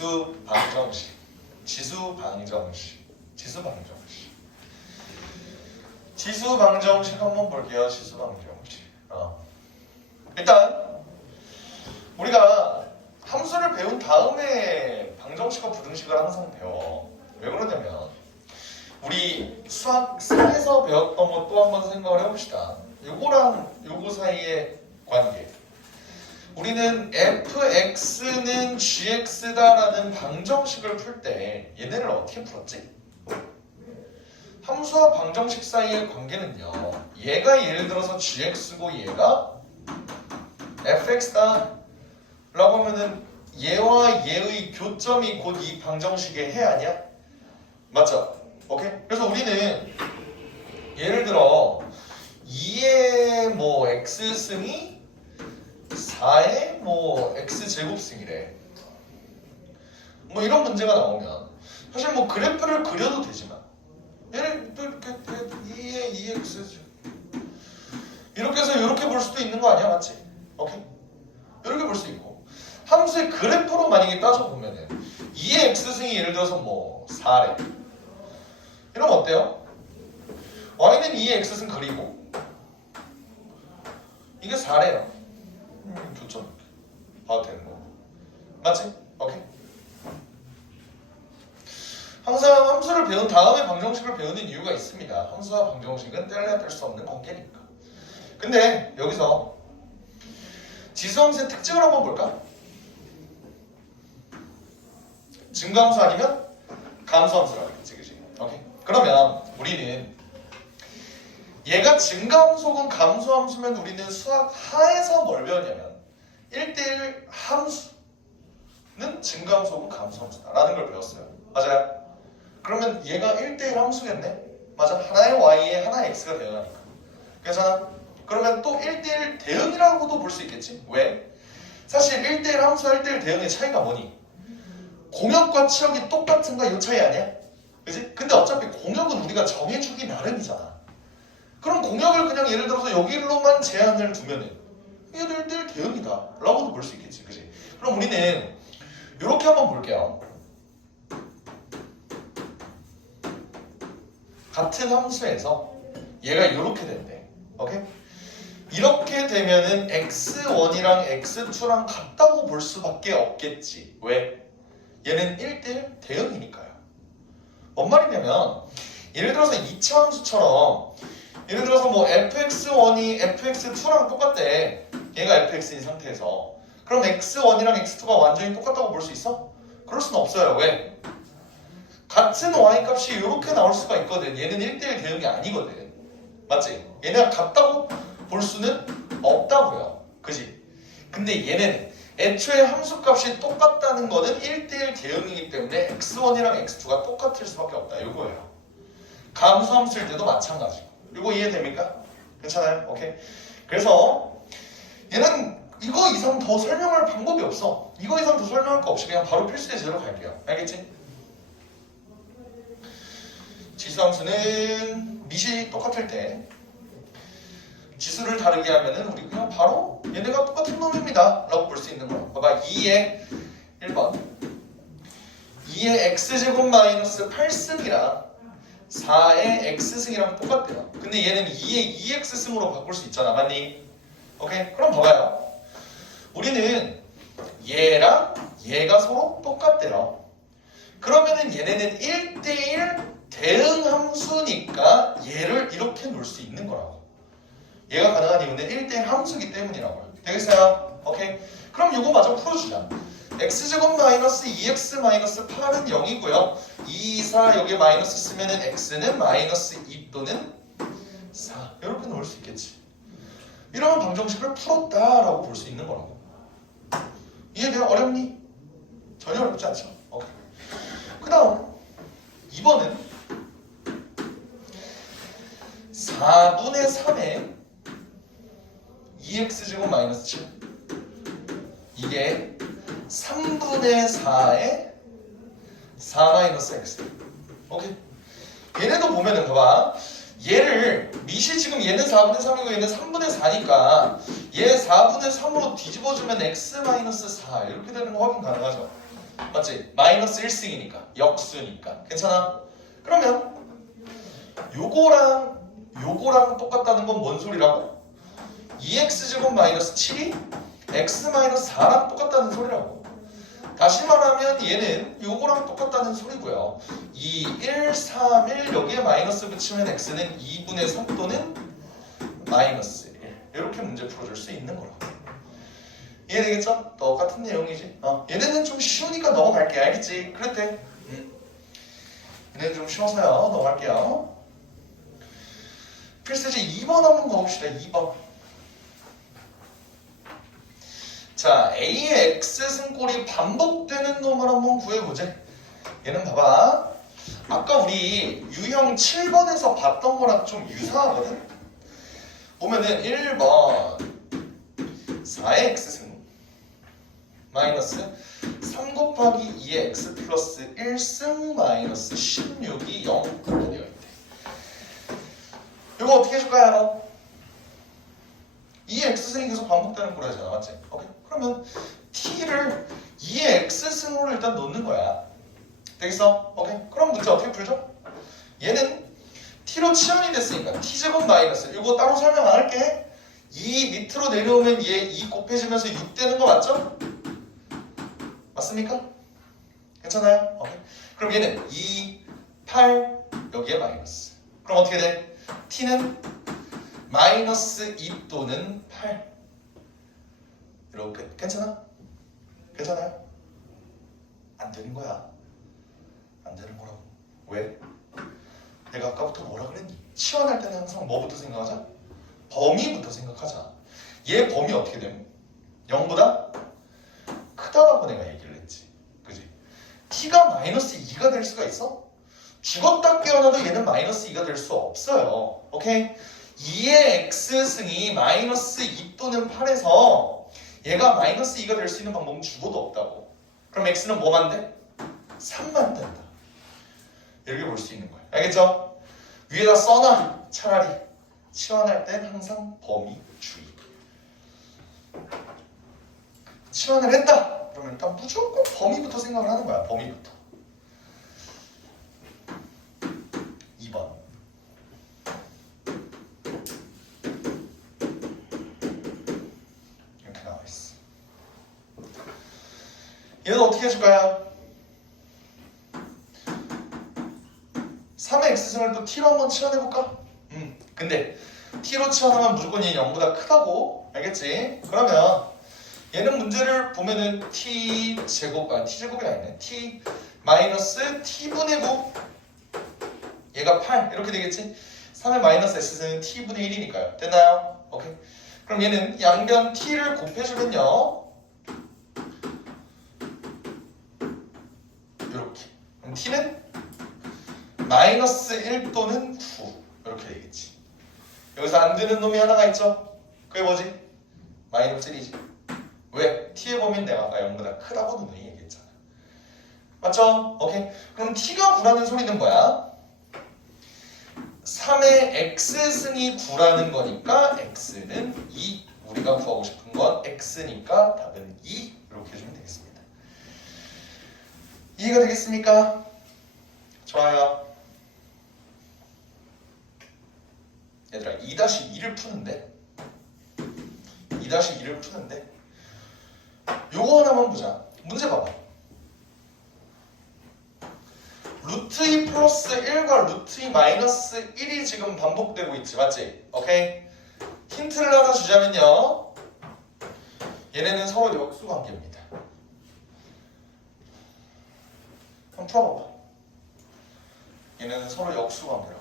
지수 방정식, 지수 방정식, 지수 방정식. 지수 방정식 한번 볼게요. 지수 방정식. 일단 우리가 함수를 배운 다음에 방정식과 부등식을 항상 배워. 왜 그러냐면 우리 수학 4에서 배웠던 것도 한번 생각을 해봅시다. 요거랑 요거 사이의 관계. 우리는 fx는 gx다라는 방정식을 풀 때 얘네를 어떻게 풀었지? 함수와 방정식 사이의 관계는요, 얘가 예를 들어서 gx고 얘가 fx다 라고 하면은 얘와 얘의 교점이 곧 이 방정식의 해 아니야? 맞죠? 오케이? 그래서 우리는 예를 들어 2의 뭐 x승이 4의 뭐 x제곱승이래. 뭐 이런 문제가 나오면 사실 뭐 그래프를 그려도 되지만 얘를 또 이렇게 2의 2x 이렇게 해서 이렇게 볼 수도 있는 거 아니야? 맞지? 오케이? 이렇게 볼 수 있고 함수의 그래프로 만약에 따져보면은 2의 x승이 예를 들어서 뭐 4래. 이러면 어때요? y는 2의 x승 그리고 이게 4래요. 좋죠. 봐도 되는 거. 맞지? 오케이. 항상 함수를 배운 다음에 방정식을 배우는 이유가 있습니다. 함수와 방정식은 뗄래야 뗄 수 없는 관계니까. 근데 여기서 지수함수의 특징을 한번 볼까? 증가함수 아니면 감소함수라겠지, 그치? 오케이. 그러면 우리는 얘가 증가함수건 감소함수면 우리는 수학 하에서 뭘 배웠냐면 1대1 함수는 증가함수건 감소함수다라는 걸 배웠어요. 맞아요? 그러면 얘가 1대1 함수겠네? 맞아. 하나의 y에 하나의 x가 되어가니까. 괜찮아? 그러면 또 1대1 대응이라고도 볼 수 있겠지? 왜? 사실 1대1 함수와 1대1 대응의 차이가 뭐니? 공역과 치역이 똑같은 거 이 차이 아니야? 그치? 근데 어차피 공역은 우리가 정해주기 나름이잖아. 그럼 공역을 그냥 예를 들어서 여기로만 제한을 두면은 얘는 1대1 대응이다 라고도 볼 수 있겠지. 그치? 그럼 우리는 이렇게 한번 볼게요. 같은 함수에서 얘가 이렇게 된대. 오케이? 이렇게 되면은 x1이랑 x2랑 같다고 볼 수밖에 없겠지. 왜? 얘는 1대1 대응이니까요. 뭔 말이냐면 예를 들어서 이차 함수처럼 예를 들어서 뭐 fx1이 fx2랑 똑같대. 얘가 fx인 상태에서. 그럼 x1이랑 x2가 완전히 똑같다고 볼 수 있어? 그럴 수는 없어요. 왜? 같은 y 값이 이렇게 나올 수가 있거든. 얘는 1대1 대응이 아니거든. 맞지? 얘네가 같다고 볼 수는 없다고요. 그지? 근데 얘는 애초에 함수 값이 똑같다는 거는 1대1 대응이기 때문에 x1이랑 x2가 똑같을 수밖에 없다. 이거예요. 감수 함수일 때도 마찬가지고. 이거 이해됩니까? 괜찮아요? 오케이. 그래서 얘는 이거 이상 더 설명할 방법이 없어. 이거 이상 더 설명할 거 없이 그냥 바로 필수 예제로 갈게요. 알겠지? 지수함수는 밑이 똑같을 때 지수를 다르게 하면은 우리 그냥 바로 얘네가 똑같은 놈입니다 라고 볼 수 있는 거야. 봐봐. 2의 1번 2의 x제곱 마이너스 8승이랑 4의 x승이랑 똑같대요. 근데 얘는 2의 2x승으로 바꿀 수 있잖아. 맞니? 오케이? 그럼 봐봐요. 우리는 얘랑 얘가 서로 똑같대요. 그러면은 얘네는 1대1 대응 함수니까 얘를 이렇게 놓을 수 있는 거라고. 얘가 가능한 이유는 1대1 함수기 때문이라고요. 되겠어요? 오케이? 그럼 이거 마저 풀어주자. x제곱 마이너스 2x 마이너스 8은 0이고요. 2, 4 여기에 마이너스 쓰면은 x는 마이너스 2 또는 4 이렇게 놓을 수 있겠지. 이러면 방정식을 풀었다라고 볼 수 있는 거라고. 이해돼요? 어렵니? 전혀 어렵지 않죠. 오케이. 그 다음 2번은 4분의 3에 2x제곱 마이너스 7 이게 3분의 4에 4 마이너스 x. 오케이. 얘네도 보면은 봐봐. 얘를 밑이 지금 얘는 4분의 3이고 얘는 3분의 4니까 얘 4분의 3으로 뒤집어주면 x 마이너스 4 이렇게 되는 거 확인 가능하죠. 맞지? 마이너스 1승이니까 역수니까 괜찮아? 그러면 요거랑 똑같다는 건 뭔 소리라고? 2x제곱 마이너스 7이 x 마이너스 4랑 똑같다는 소리라고. 다시 말하면 얘는 요거랑 똑같다는 소리고요. 2, 1, 3, 1 여기에 마이너스 붙이면 x는 2분의 3 또는 마이너스 1 이렇게 문제 풀어줄 수 있는 거라고. 이해되겠죠? 똑같은 내용이지. 얘네는 좀 쉬우니까 넘어갈게. 알겠지? 그랬대. 얘네는 좀 쉬워서요. 넘어갈게요. 필수제 2번 한번 가봅시다. 2번. 자, A의 X승꼴이 반복되는 놈을 한번 구해보자. 얘는 봐봐. 아까 우리 유형 7번에서 봤던 거랑 좀 유사하거든? 보면은 1번 4의 X승 마이너스 3 곱하기 2의 X 플러스 1승 마이너스 16이 0 그렇게 되어 있대. 이거 어떻게 해줄까요? 2의 X승이 계속 반복되는 거라잖아. 맞지? 오케이. 그러면 t를 2의 x승으로 일단 놓는 거야. 되겠어? 오케이. 그럼 문제 어떻게 풀죠? 얘는 t로 치환이 됐으니까 t제곱 마이너스 이거 따로 설명 안 할게. 2 밑으로 내려오면 얘 2 곱해지면서 6 되는 거 맞죠? 맞습니까? 괜찮아요? 오케이. 그럼 얘는 2, 8 여기에 마이너스. 그럼 어떻게 돼? t는 마이너스 2 또는 8 이렇게. 괜찮아? 괜찮아요? 안 되는 거야. 안 되는 거라고. 왜? 내가 아까부터 뭐라 그랬니? 치환할 때는 항상 뭐부터 생각하자? 범위부터 생각하자. 얘 범위 어떻게 되면? 0보다 크다라고 내가 얘기를 했지. 그지? t가 마이너스 2가 될 수가 있어? 죽었다 깨어나도 얘는 마이너스 2가 될 수 없어요. 오케이? 2의 x승이 마이너스 2 또는 8에서 얘가 마이너스 2가 될 수 있는 방법은 죽어도 없다고. 그럼 x는 뭐만 돼? 3만 된다. 이렇게 볼 수 있는 거야. 알겠죠? 위에다 써놔. 차라리 치환할 땐 항상 범위 주의. 치환을 했다. 그러면 일단 무조건 범위부터 생각을 하는 거야. 범위부터. 2번. 이렇게 나와 있어. 얘는 어떻게 해줄까요? 3의 x승을 또 t로 한번 치환해볼까? 근데 t로 치환하면 무조건 얘 0보다 크다고. 알겠지? 그러면 얘는 문제를 보면은 t제곱이 아니네. t 마이너스 t분의 9 얘가 8 이렇게 되겠지? 3의 마이너스 x승은 t분의 1이니까요. 됐나요? 오케이. 그럼 얘는 양변 t를 곱해주면요 이렇게. 그럼 t는 마이너스 1 또는 9 이렇게 되겠지. 여기서 안 되는 놈이 하나가 있죠? 그게 뭐지? 마이너스 1이지. 왜? t의 범위는 내가 아까 0보다 크다고 누누이 얘기했잖아. 맞죠? 오케이. 그럼 t가 9라는 소리는 뭐야? 3의 x승이 9라는 거니까 x는 2. 우리가 구하고 싶은 건 x니까 답은 2. 이렇게 해주면 되겠습니다. 이해가 되겠습니까? 좋아요. 얘들아 2-2를 푸는데 요거 하나만 보자. 문제 봐봐. 루트 2 플러스 1과 루트 2 마이너스 1이 지금 반복되고 있지. 맞지? 오케이? 힌트를 하나 주자면요 얘네는 서로 역수 관계입니다. 한번 풀어봐봐. 얘네는 서로 역수 관계라고.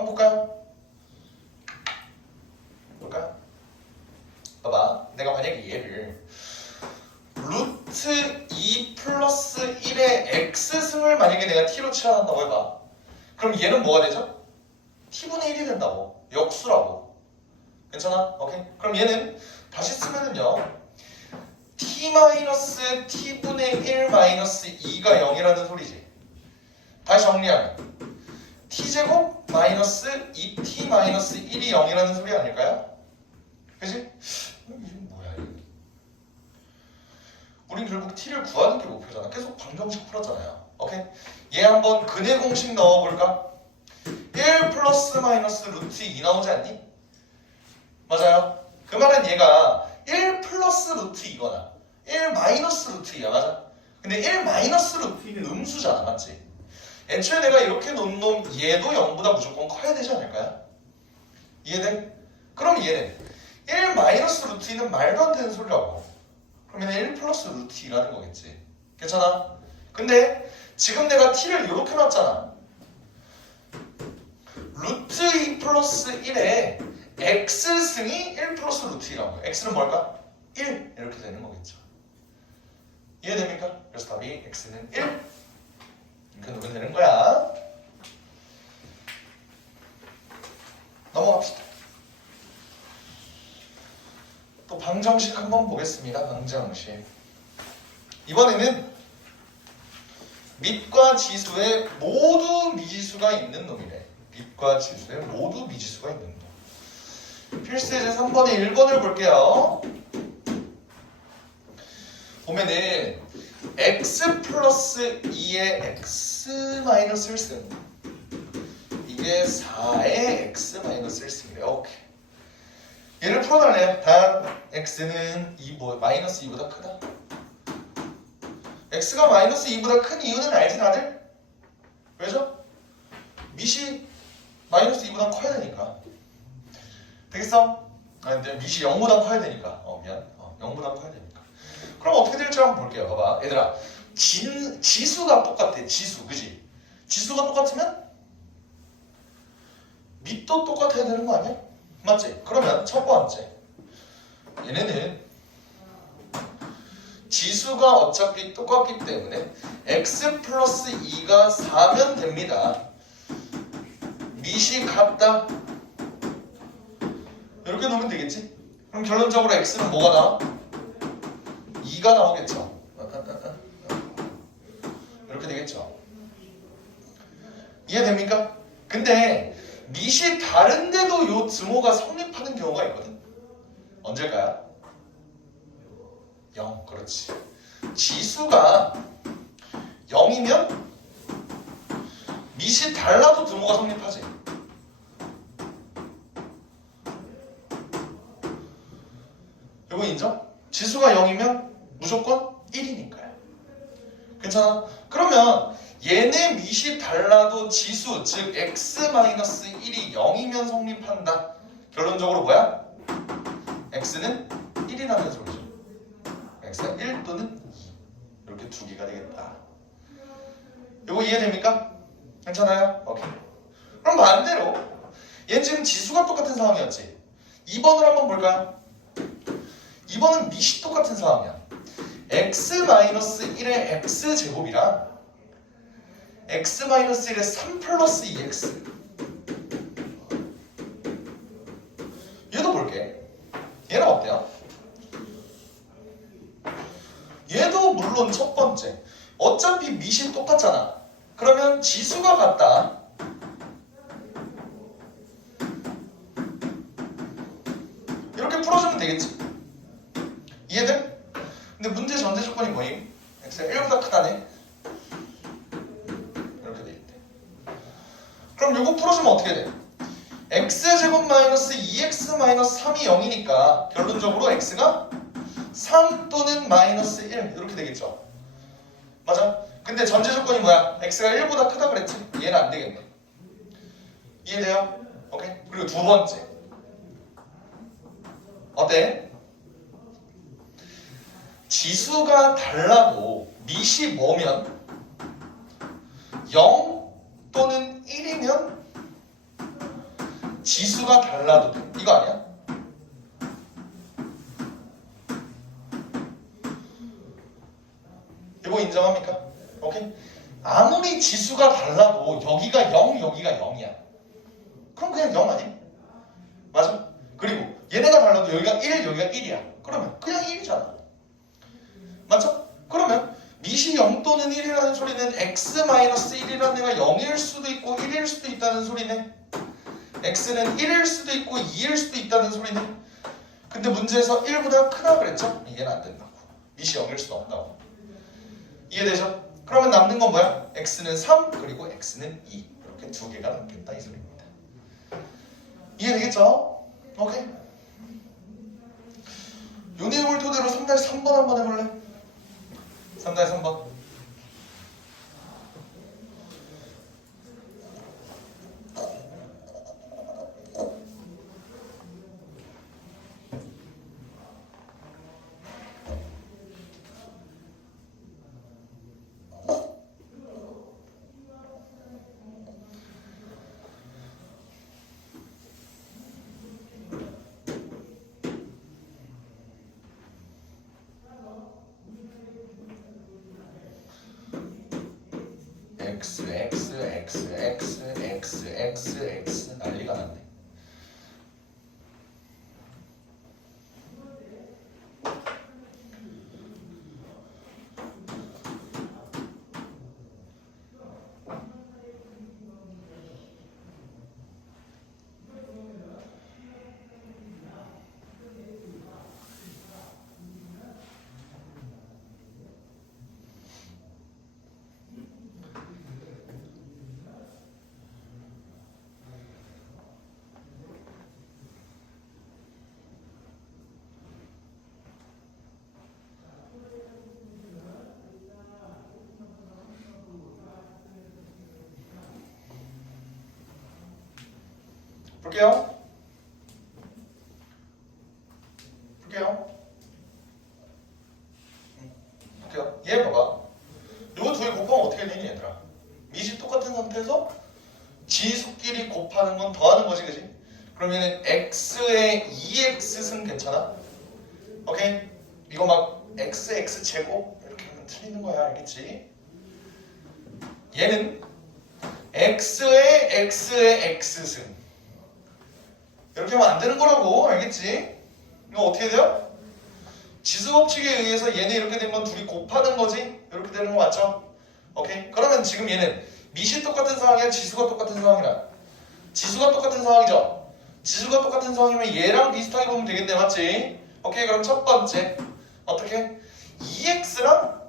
한번 볼까요? 볼까요? 봐봐. 내가 만약에 얘를 루트 2 플러스 1의 x승을 만약에 내가 t로 치환한다고 해봐. 그럼 얘는 뭐가 되죠? t분의 1이 된다고. 역수라고. 괜찮아? 오케이? 그럼 얘는 다시 쓰면은요. t 마이너스 t분의 1 마이너스 2가 0이라는 소리지. 다시 정리하면 t제곱 마이너스 2t 마이너스 1이 0이라는 소리 아닐까요? 그치? 이게 뭐야 이거. 우린 결국 t를 구하는 게 목표잖아. 계속 방정식 풀었잖아요. 오케이? 얘 한번 근의 공식 넣어볼까? 1 플러스 마이너스 루트 2 나오지 않니? 맞아요. 그 말은 얘가 1 플러스 루트 2거나 1 마이너스 루트 2야. 맞아? 근데 1 마이너스 루트 2는 음수잖아. 맞지? 애초에 내가 이렇게 놓은 놈 얘도 0보다 무조건 커야 되지 않을까요? 이해돼? 그럼 얘는 1 마이너스 루트 2는 말도 안 되는 소리라고. 그러면 1 플러스 루트 2라는 거겠지. 괜찮아? 근데 지금 내가 t를 이렇게 놨잖아. 루트 2 플러스 1에 x승이 1 플러스 루트 2라고. x는 뭘까? 1 이렇게 되는 거겠죠. 이해됩니까? 그래서 답이 x는 1 이렇게 놓으면 되는 거야. 넘어갑시다. 또 방정식 한번 보겠습니다. 방정식. 이번에는 밑과 지수에 모두 미지수가 있는 놈이래. 밑과 지수에 모두 미지수가 있는 놈. 필수예제 3번에 1번을 볼게요. 보면은 x 플러스 2의 x 마이너스 1승, 이게 4의 x 마이너스 1승이래요. 오케이. 얘를 풀어달래요. 단 x는 마이너스 2보다 크다. x가 마이너스 2보다 큰 이유는 알지 다들? 왜죠? 밑이 마이너스 2보다 커야 되니까. 되겠어? 아니 근데 밑이 0보다 커야 되니까. 미안. 0보다 커야 되니까. 그럼 어떻게 될지 한번 볼게요. 봐봐. 얘들아. 지수가 똑같아. 지수. 그지? 지수가 똑같으면 밑도 똑같아야 되는 거 아니야? 맞지? 그러면 첫 번째. 얘네는 지수가 어차피 똑같기 때문에 x 플러스 2가 4면 됩니다. 밑이 같다. 이렇게 놓으면 되겠지? 그럼 결론적으로 x는 뭐가 나와? 2가 나오겠죠. 이렇게 되겠죠. 이해됩니까? 근데 밑이 다른데도 요 증오가 성립하는 경우가 있거든. 언제일까요? 0. 그렇지. 지수가 0이면 밑이 달라도 등호가 성립하지. 이거 인정? 지수가 0이면 무조건 1이니까요. 괜찮아? 그러면 얘네 밑이 달라도 지수, 즉 x-1이 0이면 성립한다. 결론적으로 뭐야? x는 1이라는 소리죠. x가 1 또는 2. 이렇게 두 개가 되겠다. 이거 이해됩니까? 괜찮아요? 오케이. 그럼 반대로 얘는 지금 지수가 똑같은 상황이었지. 2번을 한번 볼까요? 2번은 밑이 똑같은 상황이야. x-1의 x제곱이랑 x-1의 3 플러스 2x. 얘도 볼게. 얘는 어때요? 얘도 물론 첫 번째. 어차피 밑이 똑같잖아. 그러면 지수가 같다. 이렇게 풀어주면 되겠지. 이해돼? 근데 문제 전제 조건이 뭐임? x가 1보다 크다네. 이렇게 돼 있대. 그럼 이거 풀어주면 어떻게 돼? x제곱 마이너스 2x 마이너스 3이 0이니까 결론적으로 x가 3 또는 마이너스 1 이렇게 되겠죠. 맞아? 근데 전제 조건이 뭐야? x가 1보다 크다 그랬지? 얘는 안 되겠네. 이해돼요? 오케이? 그리고 두 번째. 어때? 지수가 달라도 밑이 뭐면 0 또는 1이면 지수가 달라도 돼. 이거 아니야? 이거 인정합니까? 오케이? 아무리 지수가 달라도 여기가 0, 여기가 0이야. 그럼 그냥 0 아니? 맞아? 그리고 얘네가 달라도 여기가 1, 여기가 1이야. 그러면 그냥 1이잖아. 맞죠? 그러면 미시 0 또는 1이라는 소리는 x-1이라는 애가 0일 수도 있고 1일 수도 있다는 소리네. x는 1일 수도 있고 2일 수도 있다는 소리네. 근데 문제에서 1보다 크다 그랬죠? 얘는 안 된다고. 미시 0일 수도 없다고. 이해되죠? 그러면 남는 건 뭐야? x는 3 그리고 x는 2. 이렇게 두 개가 남겠다 이 소리입니다. 이해되겠죠? 오케이. 요 내용을 토대로 3-3번 한번 해볼래? 3-3번. x 난리가 났네. 볼게요. 얘 봐봐. 요거 두 개 곱하면 어떻게 되니 얘들아? 미시 똑같은 상태에서 지수끼리 곱하는 건 더하는 거지, 그지? 그러면은 x의 2x승 괜찮아? 오케이? 이거 막 x 제곱 이렇게 하면 틀리는 거야, 알겠지? 얘는 x의 x승 이렇게 하면 안 되는 거라고, 알겠지? 이거 어떻게 돼요? 지수 법칙에 의해서 얘네 이렇게 된 건 둘이 곱하는 거지? 이렇게 되는 거 맞죠? 오케이? 그러면 지금 얘는 미시 똑같은 상황이야? 지수가 똑같은 상황이야? 지수가 똑같은 상황이죠? 지수가 똑같은 상황이면 얘랑 비슷하게 보면 되겠네, 맞지? 오케이, 그럼 첫 번째 어떻게? 2x랑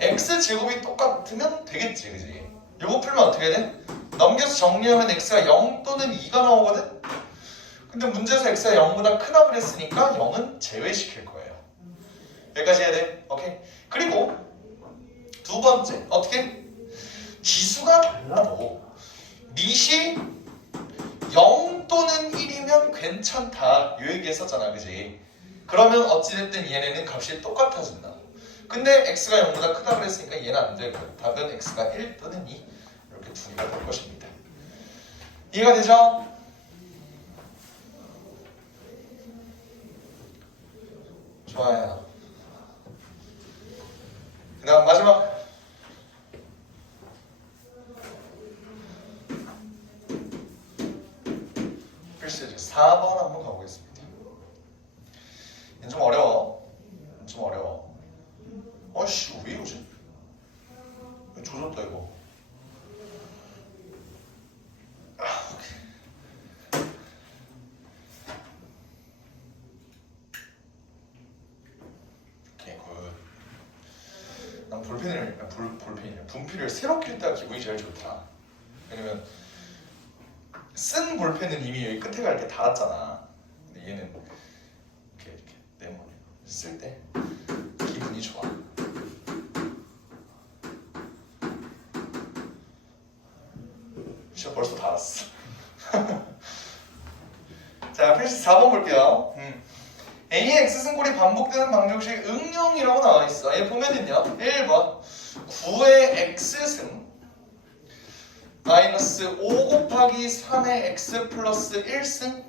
x제곱이 똑같으면 되겠지, 그지? 요거 풀면 어떻게 돼? 넘겨서 정리하면 x가 0 또는 2가 나오거든? 근데 문제에서 x가 0보다 크다 그랬으니까 0은 제외시킬 거예요. 여기까지 해야 돼. 오케이. 그리고 두 번째 어떻게? 지수가 달라도 미시 0 또는 1이면 괜찮다. 요 얘기 했었잖아, 그지? 그러면 어찌됐든 얘네는 값이 똑같아진다. 근데 x가 0보다 크다 그랬으니까 얘는 안 되고 답은 x가 1 또는 2 이렇게 두 개가 될 것입니다. 이해가 되죠? 좋아요. 그 다음 마지막 필시즈 4번 한번 가보겠습니다. 얘는 좀 어려워. 어씨 왜 이러지? 왜 조졌다 이거. 분필을 새롭게 했다가 기분이 제일 좋다. 왜냐면 쓴 볼펜은 이미 여기 끝에가 이렇게 닳았잖아. 근데 얘는 이렇게 네모 쓸 때 기분이 좋아. 진짜 벌써 닳았어. 자, 필시 4번 볼게요. A의 x승골이 반복되는 방정식 응용이라고 나와 있어. 얘 보면은요. 1번 9의 x승 마이너스 5 곱하기 3의 x 플러스 1승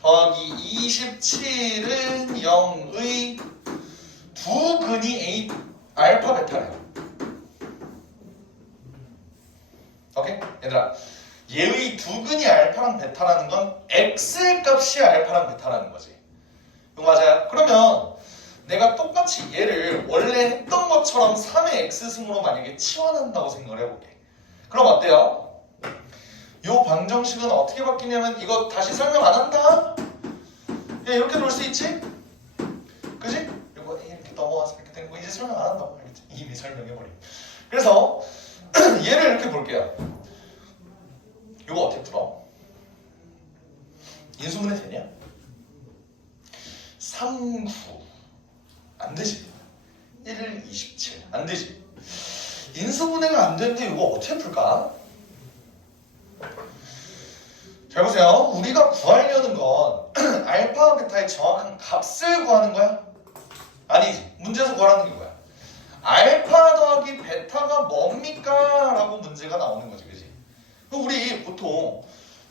더하기 27은 0의 두 근이 A, 알파 베타래요. 오케이? 얘들아, 얘의 두 근이 알파랑 베타라는 건 x의 값이 알파랑 베타라는 거지. 이거 맞아요? 그러면 내가 똑같이 얘를 원래 했던 것처럼 3의 x승으로 만약에 치환한다고 생각을 해볼게. 그럼 어때요? 요 방정식은 어떻게 바뀌냐면 이거 다시 설명 안 한다? 그냥 이렇게 놓을 수 있지? 그지? 이거 이렇게 넘어와서 이렇게 된 거 이제 설명 안 한다고 알겠지? 이미 설명해버림. 그래서 얘를 이렇게 볼게요. 이거 어떻게 풀어? 인수분해 되냐? 3, 9 안 되지. 1, 27 안 되지. 인수분해가 안 되는데 이거 어떻게 풀까? 잘 보세요. 우리가 구하려는 건 알파와 베타의 정확한 값을 구하는 거야? 아니지. 문제에서 구하라는 게 뭐야? 알파 더하기 베타가 뭡니까? 라고 문제가 나오는 거지. 그지? 우리 보통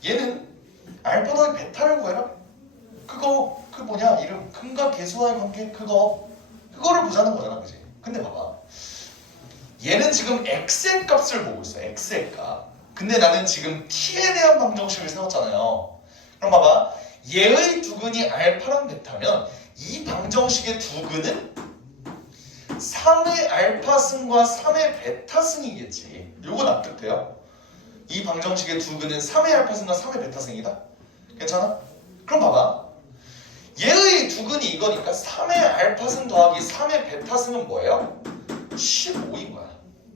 얘는 알파 더하기 베타를 구해라? 그거 그 뭐냐? 이름 근과 계수와의 관계 그거를 보자는 거잖아. 그지? 근데 봐봐. 얘는 지금 x의 값을 보고 있어. x의 값. 근데 나는 지금 t에 대한 방정식을 세웠잖아요. 그럼 봐봐. 얘의 두 근이 알파랑 베타면 이 방정식의 두 근은 3의 알파승과 3의 베타승이겠지. 요거 납득돼요? 이 방정식의 두 근은 3의 알파승과 3의 베타승이다? 괜찮아? 그럼 봐봐. 얘의 두 근이 이거니까 3의 알파승 더하기 3의 베타승은 뭐예요? 15인 거야.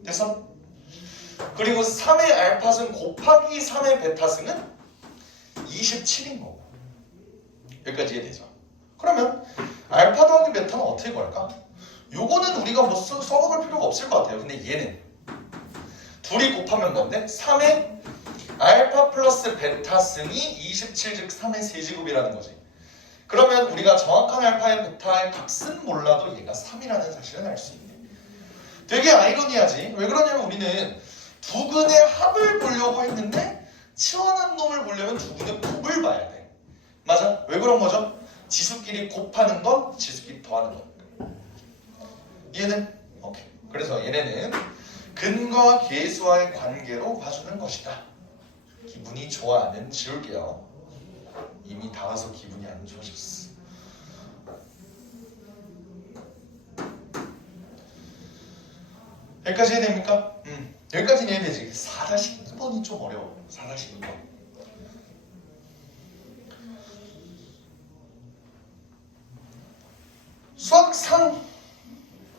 됐어? 그리고 3의 알파승 곱하기 3의 베타승은 27인 거고. 여기까지 이해되죠? 그러면 알파 더하기 베타는 어떻게 구할까? 요거는 우리가 뭐 써먹을 필요가 없을 것 같아요. 근데 얘는 둘이 곱하면 뭔데? 3의 알파 플러스 베타승이 27, 즉 3의 세제곱이라는 거지. 그러면 우리가 정확한 알파의 베타의 값은 몰라도 얘가 3이라는 사실은 알 수 있네. 되게 아이러니하지? 왜 그러냐면 우리는 두 근의 합을 보려고 했는데 치환한 놈을 보려면 두 근의 곱을 봐야 돼. 맞아? 왜 그런 거죠? 지수끼리 곱하는 건 지수끼리 더하는 거니까. 이해돼? 오케이. 그래서 얘네는 근과 계수와의 관계로 봐주는 것이다. 기분이 좋아하는 지울게요. 이미 다 와서 기분이 안 좋아졌어. 여기까지 이해됩니까? 여기까지는 이해되지. 4-2번이 좀 어려워. 4-2번. 수학상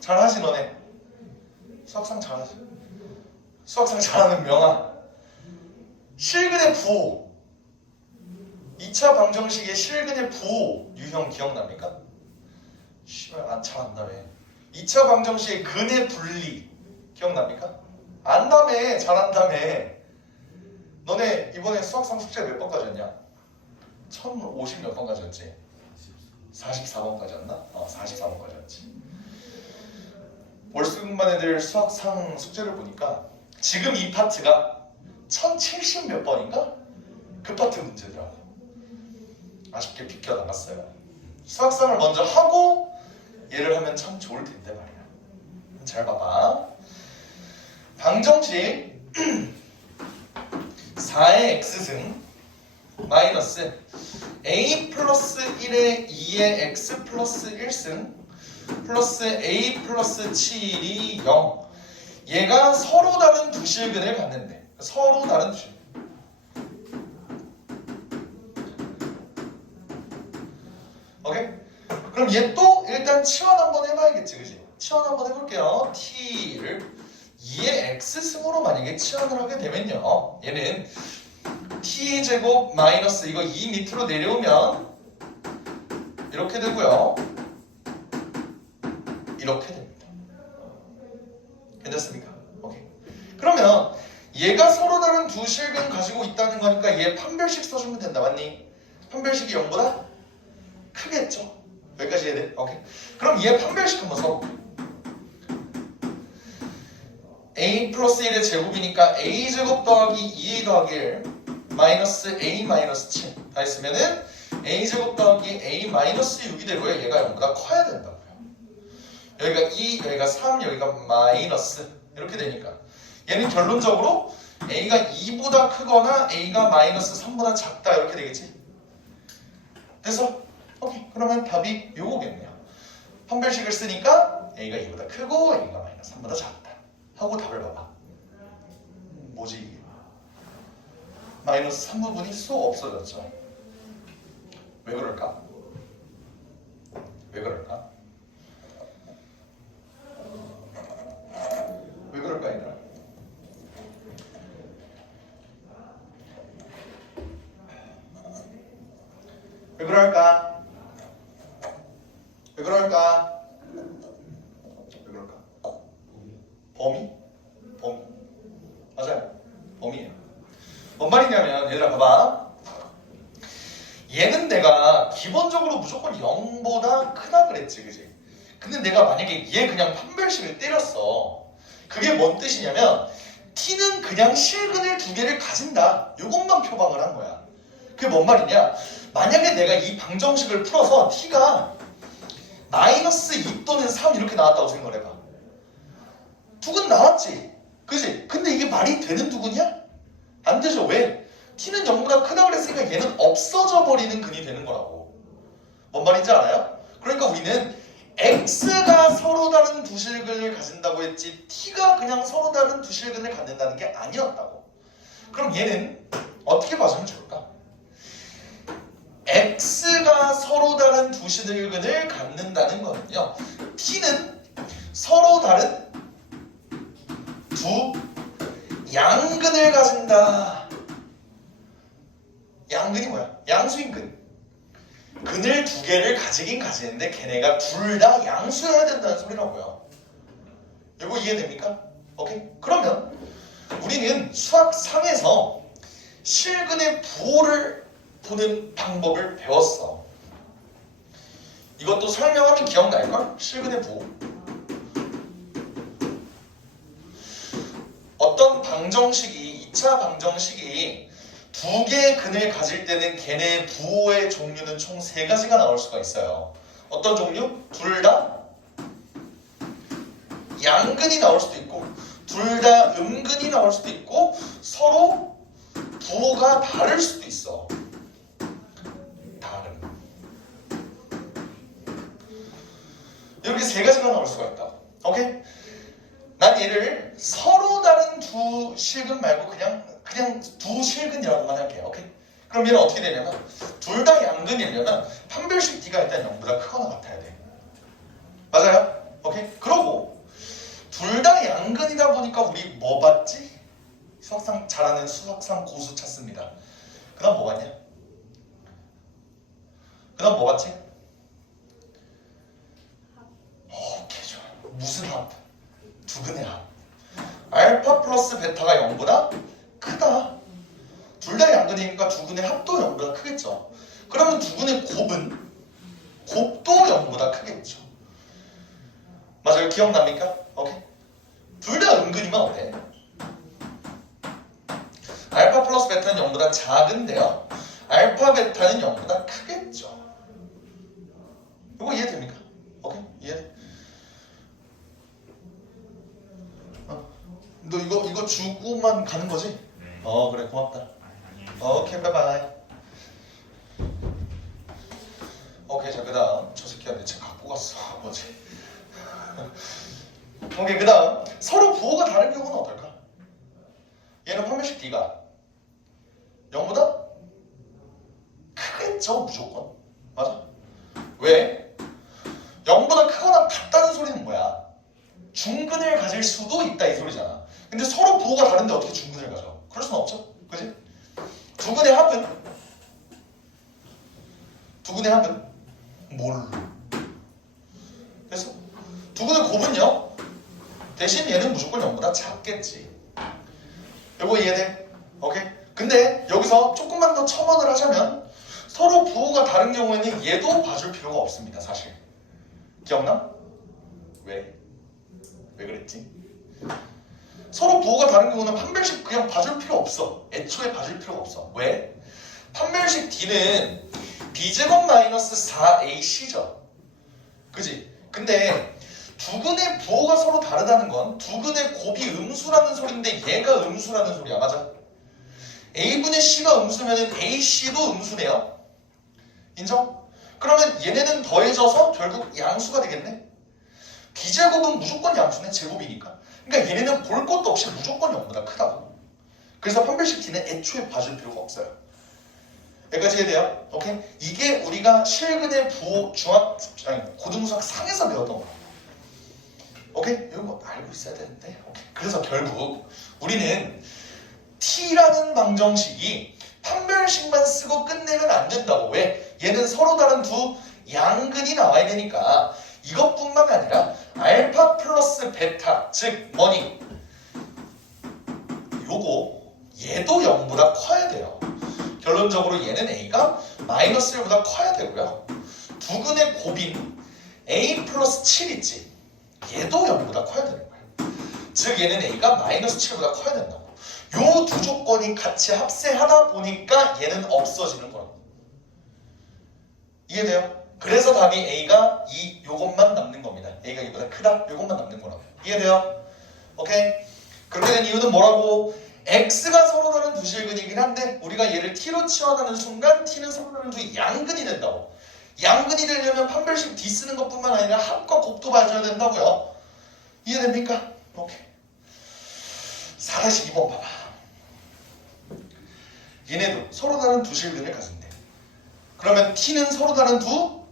잘하지 너네. 수학상 잘하지. 수학상 잘하는 명아. 실근의 부호. 2차 방정식의 실근의 부호 유형 기억납니까? 씨발 잘 안다며. 2차 방정식의 근의 분리 기억납니까? 안다며. 잘한다며. 너네 이번에 수학상 숙제 몇 번까지 했냐? 1050 몇 번까지 했지? 44번까지 했나? 44번까지 했지. 월수금반 애들 수학상 숙제를 보니까 지금 이 파트가 1070 몇 번인가? 그 파트 문제더라고. 아쉽게 비껴나갔어요. 수학상을 먼저 하고 얘를 하면 참 좋을 텐데 말이야. 잘 봐봐. 방정식 4의 x승 마이너스 a 플러스 1의 2의 x 플러스 1승 플러스 a 플러스 7이 0. 얘가 서로 다른 두 실근을 갖는데 서로 다른 두 실근. 오케이? 그럼 얘 또 일단 치환 한번 해봐야겠지, 그지? 치환 한번 해볼게요. t를 2의 x승으로 만약에 치환을 하게 되면요, 얘는 t제곱 마이너스 이거 2 밑으로 내려오면 이렇게 되고요, 이렇게 됩니다. 괜찮습니까? 오케이. 그러면 얘가 서로 다른 두 실근 가지고 있다는 거니까 얘 판별식 써주면 된다, 맞니? 판별식이 0보다 크겠죠? 여기까지 해야 돼? 오케이. 그럼 얘 판별식 한번 써볼게. a 플러스 1의 제곱이니까 a제곱 더하기 2a 더하기 1 마이너스 a 마이너스 7 다 했으면은 a제곱 더하기 a 마이너스 6이 되고요. 얘가 0보다 커야 된다고요. 여기가 2, 여기가 3, 여기가 마이너스 이렇게 되니까 얘는 결론적으로 a가 2보다 크거나 a가 마이너스 3보다 작다 이렇게 되겠지. 그래서 오케이 그러면 답이 요거겠네요. 판별식을 쓰니까 a가 2보다 크고 a가 마이너스 3보다 작다 하고 답을 봐봐. 뭐지 이게? 마이너스 3부분이 쏙 없어졌죠. 왜 그럴까? 왜 그럴까? 왜 그럴까 얘들아? 왜 그럴까? 왜 그럴까? 왜 그럴까? 범위? 범위. 맞아요. 범위예요. 뭔 말이냐면 얘들아 봐봐. 얘는 내가 기본적으로 무조건 0보다 크다 그랬지, 그지? 근데 내가 만약에 얘 그냥 판별식을 때렸어. 그게 뭔 뜻이냐면 t는 그냥 실근을 두 개를 가진다. 이것만 표방을 한 거야. 그게 뭔 말이냐? 만약에 내가 이 방정식을 풀어서 t가 마이너스 2 또는 3 이렇게 나왔다고 생각을 해봐. 두근 나왔지? 그지? 근데 이게 말이 되는 두근이야? 안 되죠. 왜? t는 0보다 크다 그랬으니까 얘는 없어져 버리는 근이 되는 거라고. 뭔 말인지 알아요? 그러니까 우리는 x가 서로 다른 두 실근을 가진다고 했지 t가 그냥 서로 다른 두 실근을 갖는다는 게 아니었다고. 그럼 얘는 어떻게 봐주면 좋을까? x가 서로 다른 두 실근을 갖는다는 거는요, t는 서로 다른 두 양근을 가진다. 양근이 뭐야? 양수인 근. 근을 두 개를 가지긴 가지는데 걔네가 둘 다 양수여야 된다는 소리라고요. 이거 이해됩니까? 오케이? 그러면 우리는 수학상에서 실근의 부호를 보는 방법을 배웠어. 이것도 설명하면 기억날걸? 실근의 부호. 어떤 방정식이 2차 방정식이 두 개의 근을 가질 때는 걔네 부호의 종류는 총 3가지가 나올 수가 있어요. 어떤 종류? 둘 다 양근이 나올 수도 있고 둘 다 음근이 나올 수도 있고 서로 부호가 다를 수도 있어. 다름. 이렇게 3가지가 나올 수가 있다. 오케이? 난 얘를 서로 다른 두 실근 말고 그냥 두 실근이라고만 할게요. 오케이? 그럼 얘는 어떻게 되냐면 둘 다 양근이려면 판별식 t가 일단 0보다 크거나 같아야 돼. 맞아요? 오케이? 그러고 둘 다 양근이다 보니까 우리 뭐 봤지? 수학상 잘하는 수학상 고수 찾습니다. 그 다음 뭐 봤냐? 그 다음 뭐 봤지? 오케이 좋아. 무슨 합? 두근의 합. 알파 플러스 베타가 0보다 크다. 둘 다 양근이니까 두근의 합도 0보다 크겠죠. 그러면 두근의 곱도 0보다 크겠죠. 맞아요? 기억납니까? 오케이. 둘 다 음근이면 어때? 알파 플러스 베타는 0보다 작은데요. 알파 베타는 0보다 크겠죠. 이거 이해됩니까? 오케이? 이해돼? 너 이거 주고만 가는 거지? 그래 고맙다. 오케이 바이바이. 오케이 자 그다음 저 새끼한테 책 갖고 갔어. 뭐지? 오케이 그다음 서로 부호가 다른 경우는 어떨까? 얘는 판별식 D가 0보다 크겠죠 무조건. 맞아? 왜? 0보다 크거나 같다는 소리는 뭐야? 중근을 가질 수도 있다 이 소리잖아. 근데 서로 부호가 다른데 어떻게 중근을 가져? 그럴 수는 없죠. 그지? 두근의 합은 뭘로? 그래서 두근의 곱은요 대신 얘는 무조건 0보다 작겠지. 이거 이해돼? 오케이? 근데 여기서 조금만 더 첨언을 하자면 서로 부호가 다른 경우에는 얘도 봐줄 필요가 없습니다. 사실 기억나? 왜 그랬지? 서로 부호가 다른 경우는 판별식 그냥 봐줄 필요 없어. 애초에 봐줄 필요가 없어. 왜? 판별식 D는 B제곱 마이너스 4AC죠. 그지? 근데 두근의 부호가 서로 다르다는 건 두근의 곱이 음수라는 소리인데 얘가 음수라는 소리야. 맞아? A분의 C가 음수면 AC도 음수네요. 인정? 그러면 얘네는 더해져서 결국 양수가 되겠네? B제곱은 무조건 양수네. 제곱이니까. 그러니까 얘네는 볼 것도 없이 무조건 0보다 크다고. 그래서 판별식 D는 애초에 봐줄 필요가 없어요. 여기까지 이해돼요? 오케이? 이게 우리가 실근의 부호 고등수학 상에서 배웠던 거야. 오케이? 이거 뭐 알고 있어야 되는데. 오케이. 그래서 결국 우리는 T라는 방정식이 판별식만 쓰고 끝내면 안 된다고. 왜? 얘는 서로 다른 두 양근이 나와야 되니까 이것뿐만 아니라 알파 플러스 베타, 즉 뭐니? 요거 얘도 0보다 커야 돼요. 결론적으로 얘는 A가 마이너스 1보다 커야 되고요. 두근의 곱인 A 플러스 7 있지? 얘도 0보다 커야 되는 거예요. 즉 얘는 A가 마이너스 7보다 커야 된다고. 요 두 조건이 같이 합세하다 보니까 얘는 없어지는 거라고. 이해돼요? 그래서 답이 A가 요것만 남는 겁니다. A가 이보다 크다? 요것만 남는 거라고. 이해돼요? 오케이? 그렇게 된 이유는 뭐라고? X가 서로 다른 두 실근이긴 한데 우리가 얘를 T로 치환하는 순간 T는 서로 다른 두 양근이 된다고. 양근이 되려면 판별식 D 쓰는 것뿐만 아니라 합과 곱도 봐줘야 된다고요. 이해됩니까? 오케이. 4-2번 봐봐. 얘네도 서로 다른 두 실근을 가진대. 그러면 T는 서로 다른 두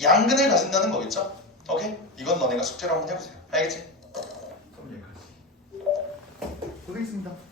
양근을 가진다는 거겠죠? 오케이? 이건 너네가 숙제로 한번 해보세요. 알겠지? 그럼 여기까지. 고생했습니다.